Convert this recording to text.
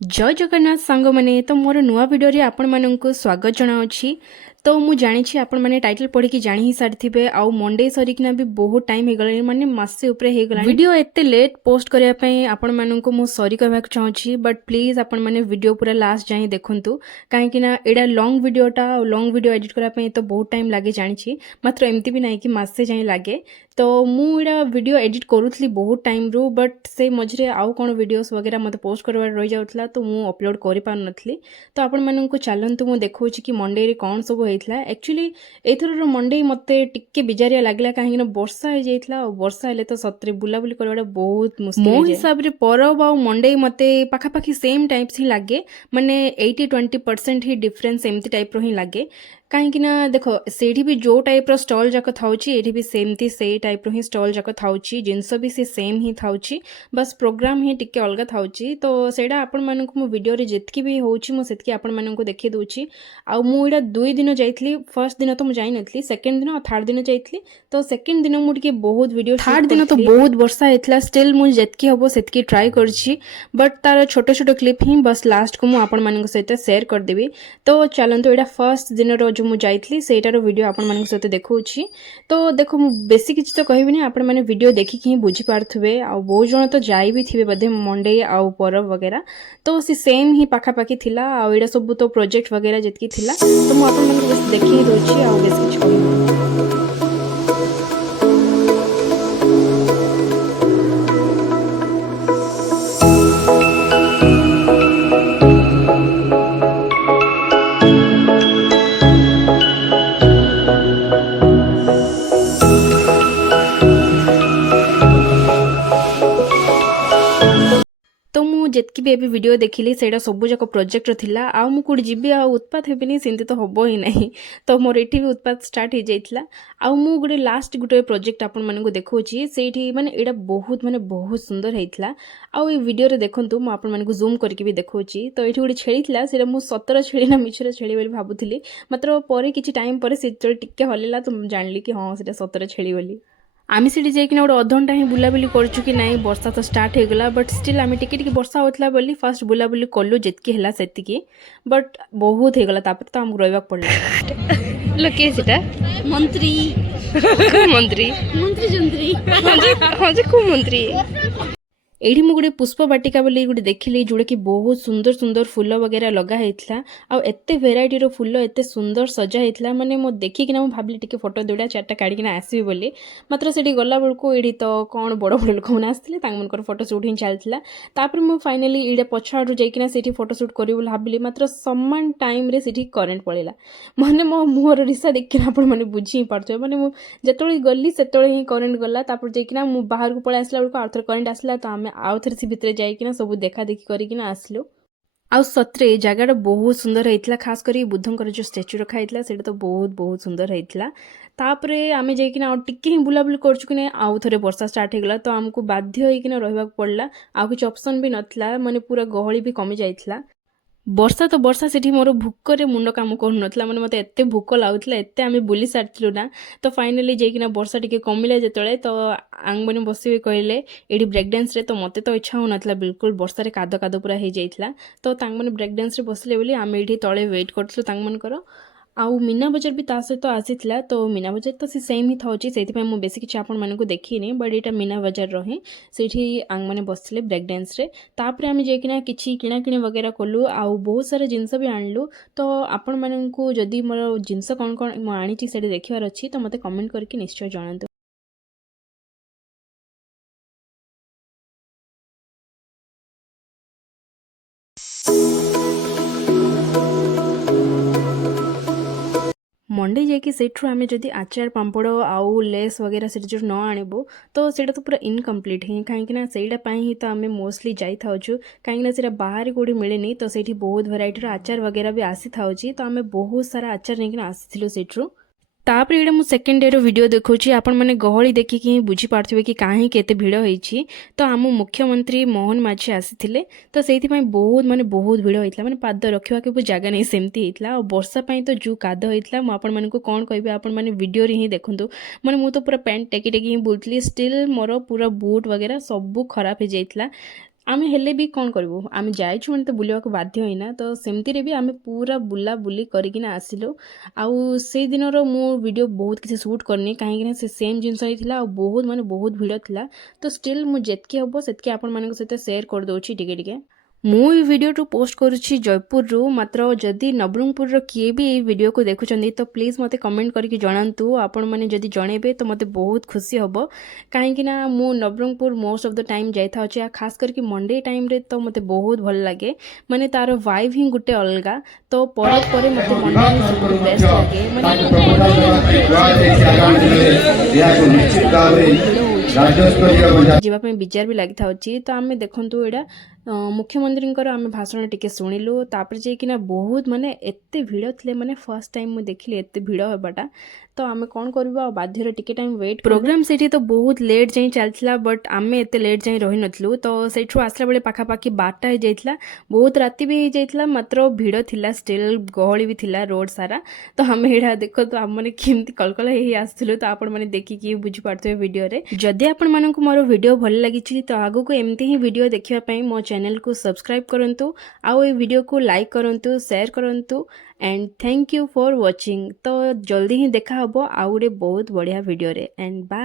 जय जगन्नाथ सांग मैंने तो मोर नुआ वीडियो रे आपण माननकु स्वागत जनावछि। तो मु जानी आपण मैंने टाइटल पढ़ी कि जानी ही सारी आउ मंडे सरिकिना भी बहुत टाइम हो गला माने मासे ऊपर हो गला वीडियो एते लेट पोस्ट करिया पई आपण माननकु मु सॉरी कहबा चाहूछि बट प्लीज आपण माने वीडियो पूरा लास्ट जाई देखंतु काहे कि ना एडा लॉन्ग वीडियोटा लॉन्ग वीडियो एडिट करा पई तो बहुत टाइम लागे जानी मात्र एमती भी नहीं कि मासे जाई लागे। तो मुझा वीडियो एडिट करूथली बहुत टाइम रू बट से मझे आउ कौन वीडियोस वगैरह मत पोस्ट करवार रही जाउथला तो मु अपलोड करि पार नथली। तो आपण माननकु चलंतु मु देखौछि कि मंडे रे कौन सब होइथला। एक्चुअली एथर मंडे मते टिक्के बिजारिया लागला काहे कि वर्षा हो जाइथला और वर्षा हेले तो सतरे बुलाबुली करवाटा बहुत मुश्किल मो हिसाब रे परब आ मंडे मते पाखा पाखी सेम टाइप्स ही लागे माने 80-20% ही डिफरेंस एमती टाइप रो ही लागे कहीं ना देख से भी जो टाइप रो स्टॉल जाक थाउची एठी भी सेमती से टाइप रो ही स्टॉल जाक थाउची जिनस भी से सेम ही थाउची बस प्रोग्राम ही टिके अलग थाउची। तो सेटा आपण मानकु मो वीडियो रे जेतकी भी होउची मो सेतकी आपण मानकु देखि दोउची। आ मु एटा 2 दिन जाइथली फर्स्ट दिन तो मु जाई नथली सेकंड दिन और थर्ड दिन जाइथली। तो सेकंड दिन मु टिके बहुत वीडियो थर्ड दिन तो बहुत वर्षा हेतला स्टिल मु जेतकी हबो सेतकी ट्राई करछि बट तार छोटो छोटो क्लिप ही बस लास्ट को मु आपण मानकु सहित शेयर कर देबी। तो चलंतु एटा फर्स्ट दिन रो जो मु जाइथली सेटार वीडियो आपण मानक सहित देखौछि। तो देखो मु बेसी किछ तो कहबिनी आपण माने वीडियो देखि कि बुझी पारथुबे आ बहुत जण तो जाई भी थिबे बधे मंडे आ परब वगैरह तो सी सेम ही पाखा पाखी थिला आ एडा सब तो प्रोजेक्ट वगैरह जतकी थिला तो मु आपण मानक बस देखि दोछि आ बेसी किछ कहबिनी। तो मु जेतकी भी एबी वीडियो देखिली सेटा सबु जाक प्रोजेक्ट थिला आ मु कुड जिबी आ उत्पात हेबिनी सेंती तो हबो ही नहीं। तो मोर एठी भी उत्पात स्टार्ट हो जाइतला आ मु गुडे लास्ट गुटे प्रोजेक्ट आपण मानकु देखौछि सेठी माने एडा बहुत सुंदर हेइतला। आ ए वीडियो रे देखंतु मु आपण मानकु जूम करके भी देखौछि। तो एठी गुडे छेली थिला सेटा मु सतर छेली ना मिछरे छेली बोली भाबुथिली मात्र परे किछि टाइम परे से टिके हलेला तो जानली कि हां सेटा सतर छेली बोली। आम से जाइकिना गोटे अधघंटा ही बुलाबुली करछु कि नहीं वर्षा तो स्टार्ट हो गला बट स्टिल आम टिके वर्षा होता बोली फास्ट बुलाबुली कलु जितकी है सेतिकी बट बहुत हो गला तापर तो आमको रहा पड़ला। लोके सेटा मंत्री मंत्री मंत्री जंत्री हाँ जी को मंत्री एठी मु गोटे पुष्प बाटिका बोली गोटे देखिली जोड़ा कि बहुत सुंदर सुंदर फूल वगैरह लगा होता आ एते भेराइटी रो फूल एते सुंदर सजा होता माने मो देखिकिना मु भाबली टिके फोटो दुटा चारटा काढ़िकिना आसबी बोली मात्र सेठी गला बेलको एठी तो कौन बड़ बड़ लोक मैंने आसते तांकर फोटो सुट ही चलता तापर मु फाइनाली एडा पछाड़ू जाइकिना सेठी फोटो सुट करी बोली भाबली मात्र समान टाइम रे सेठी करेंट पड़ेला माने मो मुहर रिसा देखिना आपण माने बुझी पारथो माने मु जेतोळे गली सेतोळे ही करेंट गला तापर जाइकिना मु बाहर को पळे आसला बेलको आउथर करेंट आसला तो आमे आउ थे से भितर जाइकिना सब देखा देखी करकिना आसलु। आउ सत्रे जगह बहुत सुंदर होता खास कर बुद्धंकर जो स्टैच्यू रखा होता से तो बहुत सुंदर होता। तापरे आमे जाइकिना और टिके ही बुलाबुली करछु कि आउ थरे वर्षा स्टार्ट हो गला तो आमको बाध्य होइकिना रहबा पड़ला आ कुछ ऑप्शन भी नथला माने पूरा गहली भी कमी जाइतला। वर्षा तो वर्षा सेठी मोर भूकरे मुंड काम करूनथला माने मते एत्ते भूक लाଗୁଥିଲା एत्ते आमे बुली सारथिलु ना। तो फाइनली जाइकिना वर्षा टिके कमिला जेतळे तो आंग बने बसिबे कहले एडी ब्रेक डांस रे तो मते तो इच्छा होनथला बिल्कुल वर्षा रे कादो कादो पूरा हे जाइतला। तो तांग बने ब्रेक डांस रे बसले बोली आमे एठी तळे वेट करथलु तांग मनकर आउ मीना बजार भी ता सहित आसीथिला। तो मीना बजार तो सी सेम ही थाउची सेति मु बेसी किछि आपण मानकु देखिनी बट एटा मीना बजार रहे सेठी आंग माने बसले ब्रेक डांस रे तापरे आमे जेकिना किछि किणा किणी वगैरह कलु आउ बहुत सारा जिंस भी आणलु। तो आपण मानकु जदी मोर जिंस कोन कोन मु आनीछि सेठी देखिवार अछि तो मते कमेंट करके निश्चय जणांतु। मंडे जाकि सेठू आमे जदि आचार पांपड़ आउ लेस वगैरह से जो न आणबो तो सेटा तो पूरा इनकम्प्लीट ही कहीं सेटा पाई ही तो आमे मोस्टली जाई थाउछु कहीं सेटा बाहर कोडी मिलेनी तो सेठी बहुत वेराइटी आचार वगैरह भी आसी थाउची। तो आमे बहुत सारा आचार नेकिना आसीथिलु सेठू। तापर एटा मु सेकेंड डे रो वीडियो देखौछि आपण माने गहळी देखि कि बुझी पारथिबे कि काहे केते भिड़ होईछि। तो आम मुख्यमंत्री मोहन माझी आसीथिले तो सेति पई बहुत भिड़ होइतला माने पाद रखिवा के जगह नै सेमती हेतला और वर्षा पई तो जो काद होइतला मु आपण माने को कोन कहबे आपण माने वीडियो रे ही देखंतु माने मु तो पूरा पैंट टेकी टेकी ही बुलतली स्टिल मोर पूरा बूट वगैरह सब खराब हे जाइतला। ଆମେ ହେଲେ ବି କ'ଣ କରିବୁ, ଆମେ ଯାଇଛୁ ମାନେ ତ ବୁଲିବାକୁ ବାଧ୍ୟ ହେଇନା, ତ ସେମିତିରେ ବି ଆମେ ପୁରା ବୁଲାବୁଲି କରିକିନା ଆସିଲୁ। ଆଉ ସେଇଦିନର ମୁଁ ଭିଡ଼ିଓ ବହୁତ କିଛି ସୁଟ୍ କରିନି, କାହିଁକିନା ସେ ସେମ୍ ଜିନିଷ ହିଁ ଥିଲା ଆଉ ବହୁତ ମାନେ ବହୁତ ଭିଡ଼ ଥିଲା। ତ ଷ୍ଟିଲ୍ ମୁଁ ଯେତିକି ହେବ ସେତିକି ଆପଣମାନଙ୍କ ସହିତ ସେୟାର କରିଦେଉଛି ଟିକେ ଟିକେ। ମୁଁ ଏଇ ଭିଡ଼ିଓଟି ପୋଷ୍ଟ କରୁଛି ଜୟପୁରରୁ, ମାତ୍ର ଯଦି ନବରଙ୍ଗପୁରର କିଏ ବି ଏଇ ଭିଡ଼ିଓକୁ ଦେଖୁଛନ୍ତି ତ ପ୍ଲିଜ୍ ମୋତେ କମେଣ୍ଟ କରିକି ଜଣାନ୍ତୁ। ଆପଣମାନେ ଯଦି ଜଣେଇବେ ତ ମୋତେ ବହୁତ ଖୁସି ହେବ, କାହିଁକିନା ମୁଁ Nabarangpur most of the time ଯାଇଥାଉଛି, ଆଉ ଖାସ୍ କରିକି ମଣ୍ଡେ ଟାଇମ୍ରେ ତ ମୋତେ ବହୁତ ଭଲ ଲାଗେ, ମାନେ ତା'ର ଭାଇବ୍ ହିଁ ଗୋଟେ ଅଲଗା। ତ ପରେ ପରେ ମୋତେ ମଣ୍ଡେ ହିଁ ସବୁଠୁ ବେଷ୍ଟ ଲାଗେ, ମାନେ ଯିବା ପାଇଁ ବିଜାର ବି ଲାଗିଥାଉଛି। ତ ଆମେ ଦେଖନ୍ତୁ ଏଇଟା ମୁଖ୍ୟମନ୍ତ୍ରୀଙ୍କର ଆମେ ଭାଷଣ ଟିକେ ଶୁଣିଲୁ, ତାପରେ ଯାଇକିନା ବହୁତ ମାନେ ଏତେ ଭିଡ଼ ଥିଲେ, ମାନେ ଫାର୍ଷ୍ଟ ଟାଇମ୍ ମୁଁ ଦେଖିଲି ଏତେ ଭିଡ଼ ହେବାଟା। ତ ଆମେ କ'ଣ କରିବା, ଆଉ ବାଧ୍ୟରେ ଟିକେ ଟାଇମ୍ ୱେଟ୍। ପ୍ରୋଗ୍ରାମ୍ ସେଇଠି ତ ବହୁତ ଲେଟ୍ ଯାଏଁ ଚାଲିଥିଲା, ବଟ୍ ଆମେ ଏତେ ଲେଟ୍ ଯାଏଁ ରହିନଥିଲୁ। ତ ସେଇଠୁ ଆସିଲା ବେଳେ ପାଖାପାଖି 12ଟା ହେଇଯାଇଥିଲା, ବହୁତ ରାତି ବି ହେଇଯାଇଥିଲା, ମାତ୍ର ଭିଡ଼ ଥିଲା ଷ୍ଟିଲ୍, ଗହଳି ବି ଥିଲା ରୋଡ଼ ସାରା। ତ ଆମେ ଏଇଟା ଦେଖନ୍ତୁ ଆମମାନେ କେମିତି କଲକଲ ହେଇ ଆସିଥିଲୁ, ତ ଆପଣମାନେ ଦେଖିକି ବୁଝିପାରୁଥିବେ ଭିଡ଼ିଓରେ। ଯଦି ଆପଣମାନଙ୍କୁ ମୋର ଭିଡ଼ିଓ ଭଲ ଲାଗିଛି ତ ଆଗକୁ ଏମିତି ହିଁ ଭିଡ଼ିଓ ଦେଖିବା ପାଇଁ ମୋ ଚ୍ୟାନେଲକୁ ସବସ୍କ୍ରାଇବ୍ କରନ୍ତୁ, ଆଉ এই ଭିଡ଼ିଓକୁ ଲାଇକ୍ କରନ୍ତୁ, ସେୟାର କରନ୍ତୁ, and thank you for watching. ତ ଜଲ୍ଦି ହିଁ ଦେଖା ହେବ ଆଉ ଗୋଟେ ବହୁତ ବଢ଼ିଆ ଭିଡ଼ିଓରେ, ଆଣ୍ଡ ବାଏ।